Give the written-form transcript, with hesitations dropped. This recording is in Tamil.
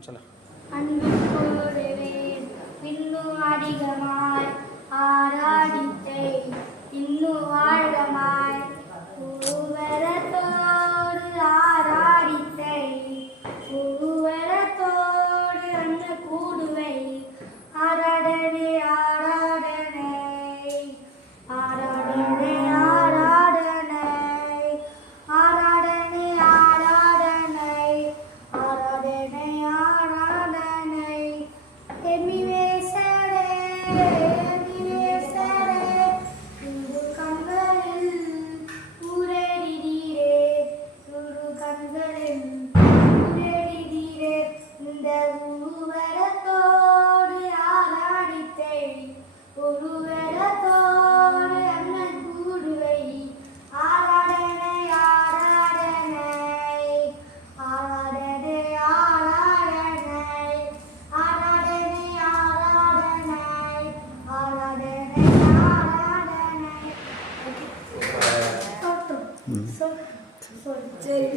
சொல்ல அன்பு கூடுவேன் இன்னும் அதிகமாய் ஆராடித்தை இன்னும் ஆழமாய் உருவரத்தோடு ஆராடித்தை உருவரத்தோடு அன்ன கூடுவை ஆராடனே ஆராடனே ஆராடனே ஆராடனே ஆராடனே ஆராடனே ஆராடனே ஆராடனே எம்மிவேசரே எம்மிவேசரே இரு கண்களில் ஊரடிதீரே இரு கண்களில் ஊரடிதீரே இந்த உருவரத்தோடு ஆராடித்தை ஒருவரத்தோடு அண்ணன் கூடுவை ஆராடனே ஆராடனே ஆராடனே ஆராடனே ஆராடனே ஆராடனே ஆராடனே ஆராடனே சரி